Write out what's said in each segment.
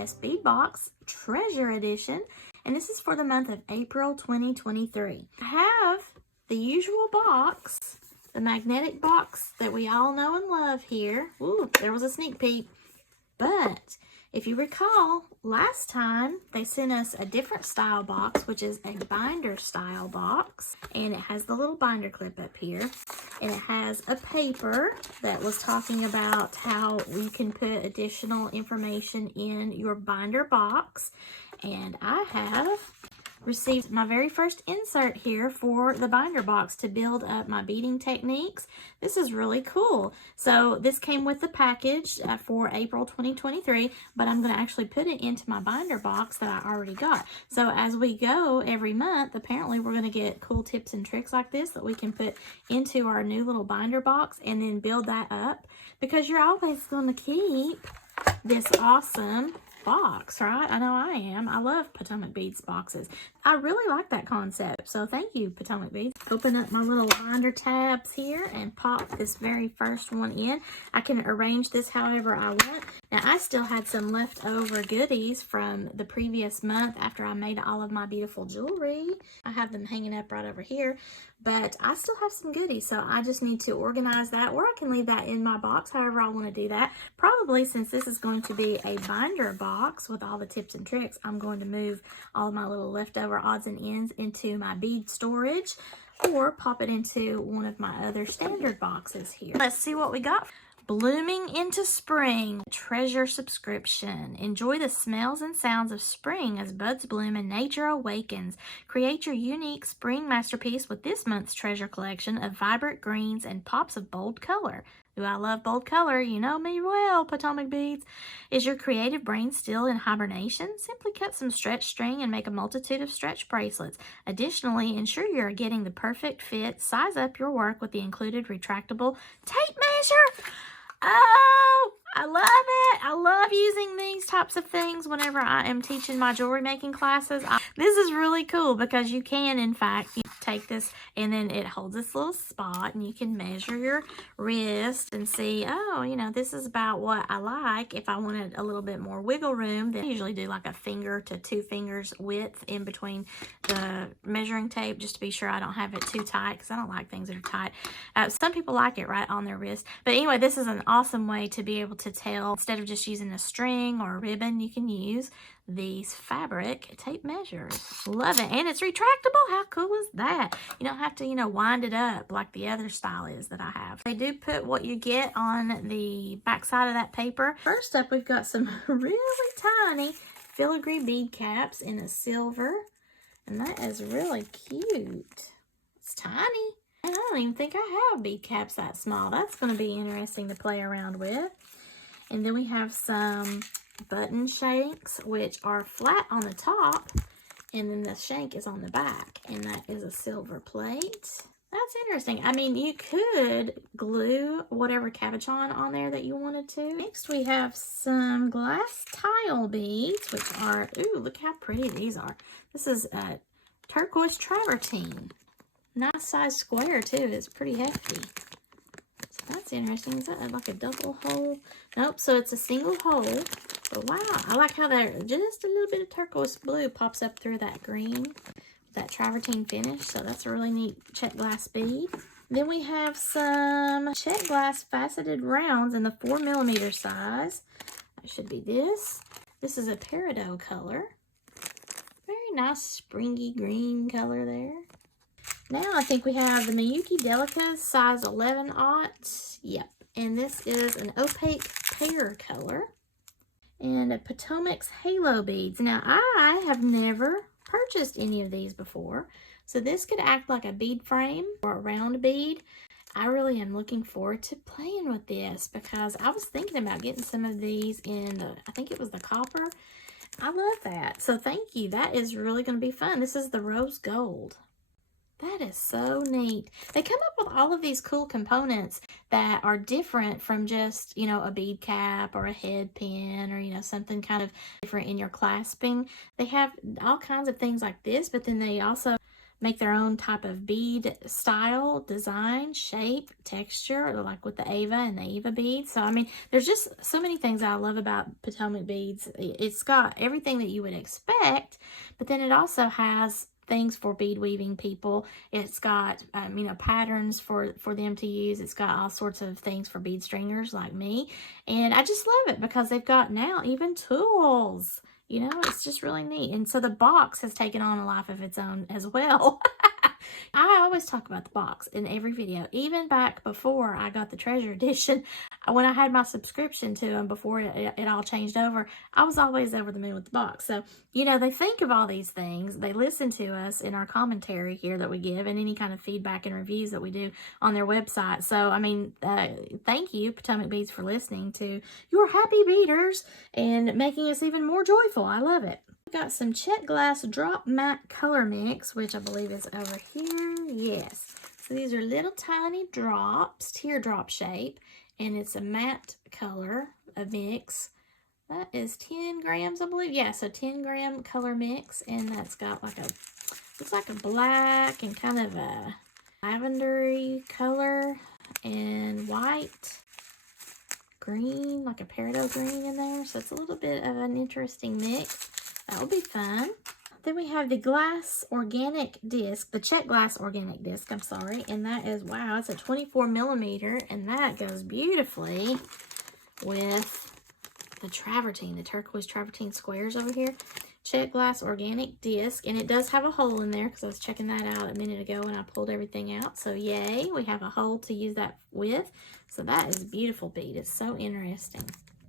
Best Bead Box Treasure Edition, and this is for the month of April 2023. I have the usual box, the magnetic box that we all know and love here. Ooh, there was a sneak peek. But if you recall, last time they sent us a different style box, which is a binder style box. And it has the little binder clip up here. And it has a paper that was talking about how we can put additional information in your binder box. And I have received my very first insert here for the binder box to build up my beading techniques. This is really cool. So this came with the package for April 2023, but I'm going to actually put it into my binder box that I already got. So as we go every month, apparently we're going to get cool tips and tricks like this that we can put into our new little binder box and then build that up, because you're always going to keep this awesome box, right? I know I am. I love Potomac Beads boxes. I really like that concept. So thank you, Potomac Beads. Open up my little binder tabs here and pop this very first one in. I can arrange this however I want. Now, I still had some leftover goodies from the previous month after I made all of my beautiful jewelry. I have them hanging up right over here, but I still have some goodies, so I just need to organize that, or I can leave that in my box however I want to do that. Probably, since this is going to be a binder box with all the tips and tricks, I'm going to move all of my little leftover odds and ends into my bead storage, or pop it into one of my other standard boxes here. Let's see what we got. Blooming into Spring Treasure Subscription. Enjoy the smells and sounds of spring as buds bloom and nature awakens. Create your unique spring masterpiece with this month's treasure collection of vibrant greens and pops of bold color. Do I love bold color? You know me well, Potomac Beads. Is your creative brain still in hibernation? Simply cut some stretch string and make a multitude of stretch bracelets. Additionally, ensure you're getting the perfect fit. Size up your work with the included retractable tape measure. Oh, I love it. I love using these types of things whenever I am teaching my jewelry making classes. This is really cool because you can, in fact, take this and then it holds this little spot and you can measure your wrist and see, oh, you know, this is about what I like. If I wanted a little bit more wiggle room, then I usually do like a finger to 2 fingers width in between the measuring tape, just to be sure I don't have it too tight, because I don't like things that are tight. Some people like it right on their wrist. But anyway, this is an awesome way to be able to tell. Instead of just using a string or a ribbon, you can use these fabric tape measures. Love it. And it's retractable. How cool is that? You don't have to, you know, wind it up like the other style is that I have. They do put what you get on the back side of that paper. First up, we've got some really tiny filigree bead caps in a silver. And that is really cute. It's tiny. And I don't even think I have bead caps that small. That's going to be interesting to play around with. And then we have some button shanks, which are flat on the top, and then the shank is on the back, and that is a silver plate. That's interesting. I mean, you could glue whatever cabochon on there that you wanted to. Next, we have some glass tile beads, which are, ooh, look how pretty these are. This is a turquoise travertine. Nice size square, too. It's pretty hefty. So that's interesting. Is that like a double hole? Nope, so it's a single hole. But wow, I like how there just a little bit of turquoise blue pops up through that green with that travertine finish. So that's a really neat check glass bead. Then we have some check glass faceted rounds in the 4mm size. That should be this. This is a peridot color. Very nice springy green color there. Now I think we have the Miyuki Delica size 11/aught. Yep. And this is an opaque pear color. And a Potomac's Halo beads. Now, I have never purchased any of these before. So this could act like a bead frame or a round bead. I really am looking forward to playing with this, because I was thinking about getting some of these in the, I think it was the copper. I love that. So thank you. That is really going to be fun. This is the rose gold. That is so neat. They come up with all of these cool components that are different from just, you know, a bead cap or a head pin or, you know, something kind of different in your clasping. They have all kinds of things like this, but then they also make their own type of bead style, design, shape, texture, like with the Ava and the Eva beads. So, I mean, there's just so many things I love about Potomac beads. It's got everything that you would expect, but then it also has things for bead weaving people. It's got, you know, patterns for them to use. It's got all sorts of things for bead stringers like me. And I just love it because they've got now even tools. You know, it's just really neat. And so the box has taken on a life of its own as well. I always talk about the box in every video. Even back before I got the Treasure Edition, when I had my subscription to them before it all changed over, I was always over the moon with the box. So, you know, they think of all these things. They listen to us in our commentary here that we give and any kind of feedback and reviews that we do on their website. So, I mean, thank you, Potomac Beads, for listening to your happy beaders and making us even more joyful. I love it. Got some check glass drop matte color mix, which I believe is over here. Yes. So these are little tiny drops, teardrop shape, and it's a matte color, a mix. That is 10 grams, I believe. Yeah, so 10 gram color mix, and that's got like a, looks like a black and kind of a lavendery color and white, green, like a peridot green in there. So it's a little bit of an interesting mix. That will be fun. Then we have the glass organic disc, the check glass organic disc, I'm sorry. And that is, wow, it's a 24 millimeter, and that goes beautifully with the travertine, the turquoise travertine squares over here. Check glass organic disc, and it does have a hole in there because I was checking that out a minute ago and I pulled everything out. So yay, we have a hole to use that with. So that is a beautiful bead. It's so interesting.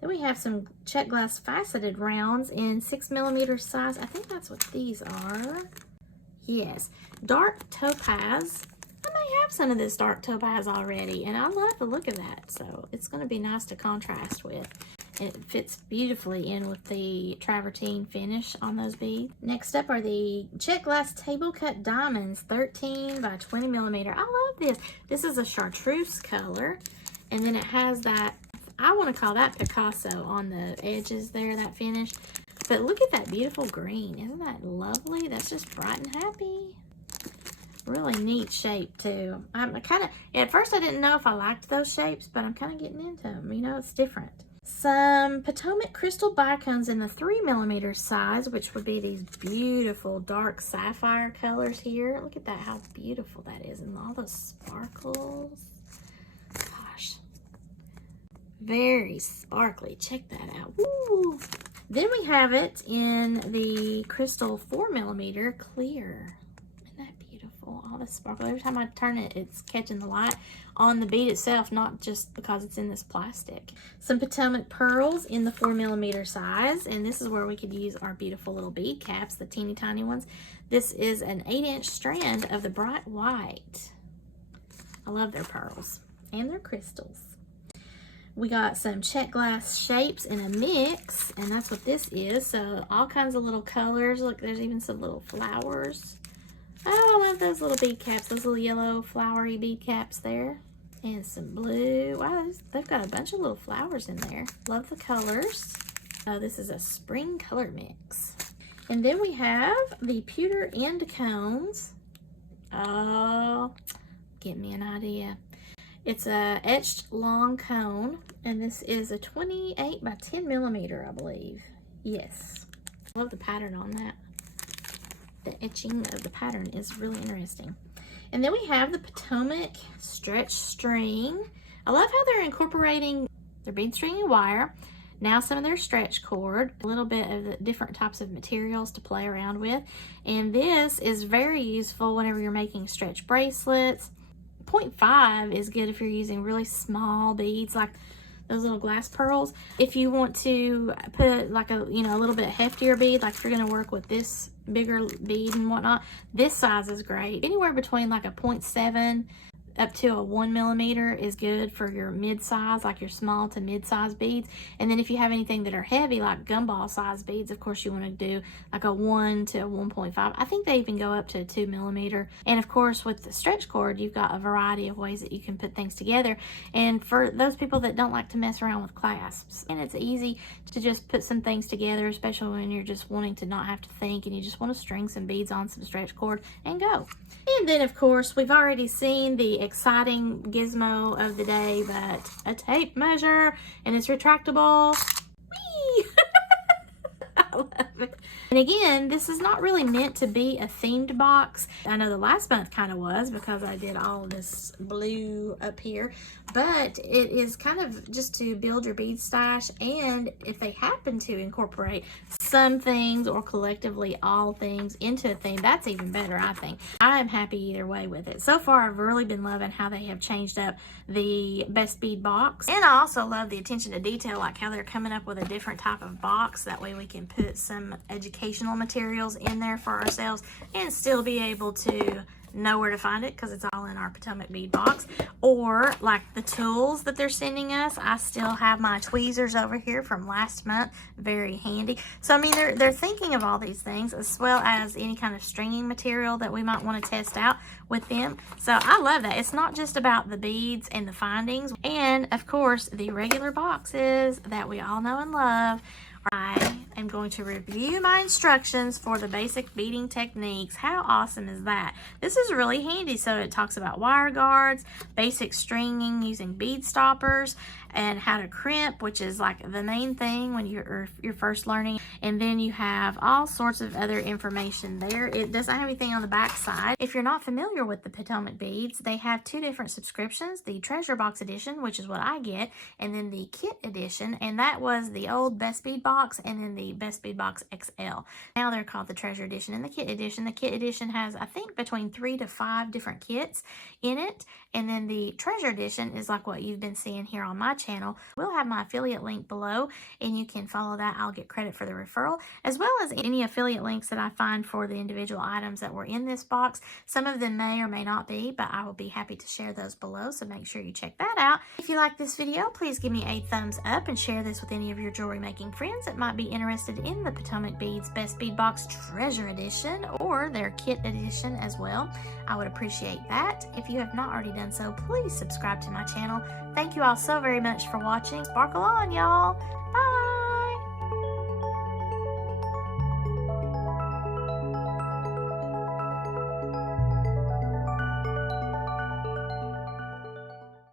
Then we have some check glass faceted rounds in 6 millimeter size. I think that's what these are. Yes, dark topaz. I may have some of this dark topaz already, and I love the look of that. So it's going to be nice to contrast with. It fits beautifully in with the travertine finish on those beads. Next up are the check glass table cut diamonds, 13 by 20 millimeter. I love this. This is a chartreuse color, and then it has that, I want to call that Picasso on the edges there, that finish. But look at that beautiful green. Isn't that lovely? That's just bright and happy. Really neat shape too. I'm kind of, at first I didn't know if I liked those shapes, but I'm kind of getting into them. You know, it's different. Some Potomac crystal bicones in the 3 millimeter size, which would be these beautiful dark sapphire colors here. Look at that, how beautiful that is, and all those sparkles. Gosh. Very sparkly. Check that out. Woo! Then we have it in the crystal 4 millimeter clear. Isn't that beautiful? All this sparkle. Every time I turn it, it's catching the light on the bead itself, not just because it's in this plastic. Some Potomac pearls in the 4 millimeter size, and this is where we could use our beautiful little bead caps, the teeny tiny ones. This is an 8-inch strand of the bright white. I love their pearls and their crystals. We got some check glass shapes in a mix, and that's what this is. So all kinds of little colors. Look, there's even some little flowers. Oh, I love those little bead caps, those little yellow flowery bead caps there. And some blue. Wow, they've got a bunch of little flowers in there. Love the colors. Oh, this is a spring color mix. And then we have the pewter end cones. Oh, give me an idea. It's a etched long cone, and this is a 28 by 10 millimeter, I believe. Yes. Love the pattern on that. The etching of the pattern is really interesting. And then we have the Potomac stretch string. I love how they're incorporating their bead string and wire. Now some of their stretch cord, a little bit of the different types of materials to play around with. And this is very useful whenever you're making stretch bracelets. 0.5 is good if you're using really small beads like those little glass pearls. If you want to put like a, you know, a little bit heftier bead, like if you're going to work with this bigger bead and whatnot, this size is great. Anywhere between like a 0.7 up to a 1 millimeter is good for your mid-size, like your small to mid-size beads. And then if you have anything that are heavy, like gumball size beads, of course you want to do like a 1 to a 1.5. I think they even go up to a 2 millimeter. And of course with the stretch cord, you've got a variety of ways that you can put things together. And for those people that don't like to mess around with clasps, and it's easy to just put some things together, especially when you're just wanting to not have to think and you just want to string some beads on some stretch cord and go. And then of course we've already seen the exciting gizmo of the day, but a tape measure, and it's retractable. Whee! I love it. And again, this is not really meant to be a themed box. I know the last month kind of was because I did all of this blue up here, but it is kind of just to build your bead stash, and if they happen to incorporate some things or collectively all things into a theme, that's even better, I think. I am happy either way with it. So far, I've really been loving how they have changed up the Best Bead box, and I also love the attention to detail, like how they're coming up with a different type of box. That way we can put some educational materials in there for ourselves and still be able to know where to find it because it's all in our Potomac bead box. Or like the tools that they're sending us, I still have my tweezers over here from last month, very handy. So I mean, they're thinking of all these things, as well as any kind of stringing material that we might want to test out with them. So I love that. It's not just about the beads and the findings, and of course the regular boxes that we all know and love. I am going to review my instructions for the basic beading techniques. How awesome is that? This is really handy. So it talks about wire guards, basic stringing using bead stoppers, and how to crimp, which is like the main thing when you're first learning. And then you have all sorts of other information there. It doesn't have anything on the back side. If you're not familiar with the Potomac beads, they have two different subscriptions: the Treasure Box Edition, which is what I get, and then the Kit Edition, and that was the old Best Bead box, and then the Best Bead Box XL. Now they're called the Treasure Edition and the Kit Edition. The Kit Edition has, I think, between 3 to 5 different kits in it, and then the Treasure Edition is like what you've been seeing here on my channel. We'll have my affiliate link below, and you can follow that. I'll get credit for the referral, as well as any affiliate links that I find for the individual items that were in this box. Some of them may or may not be, but I will be happy to share those below, so make sure you check that out. If you like this video, please give me a thumbs up and share this with any of your jewelry making friends that might be interested in the Potomac Beads Best Bead Box Treasure Edition or their Kit Edition as well. I would appreciate that. If you have not already done so, please subscribe to my channel. Thank you all so very much for watching. Sparkle on, y'all. Bye.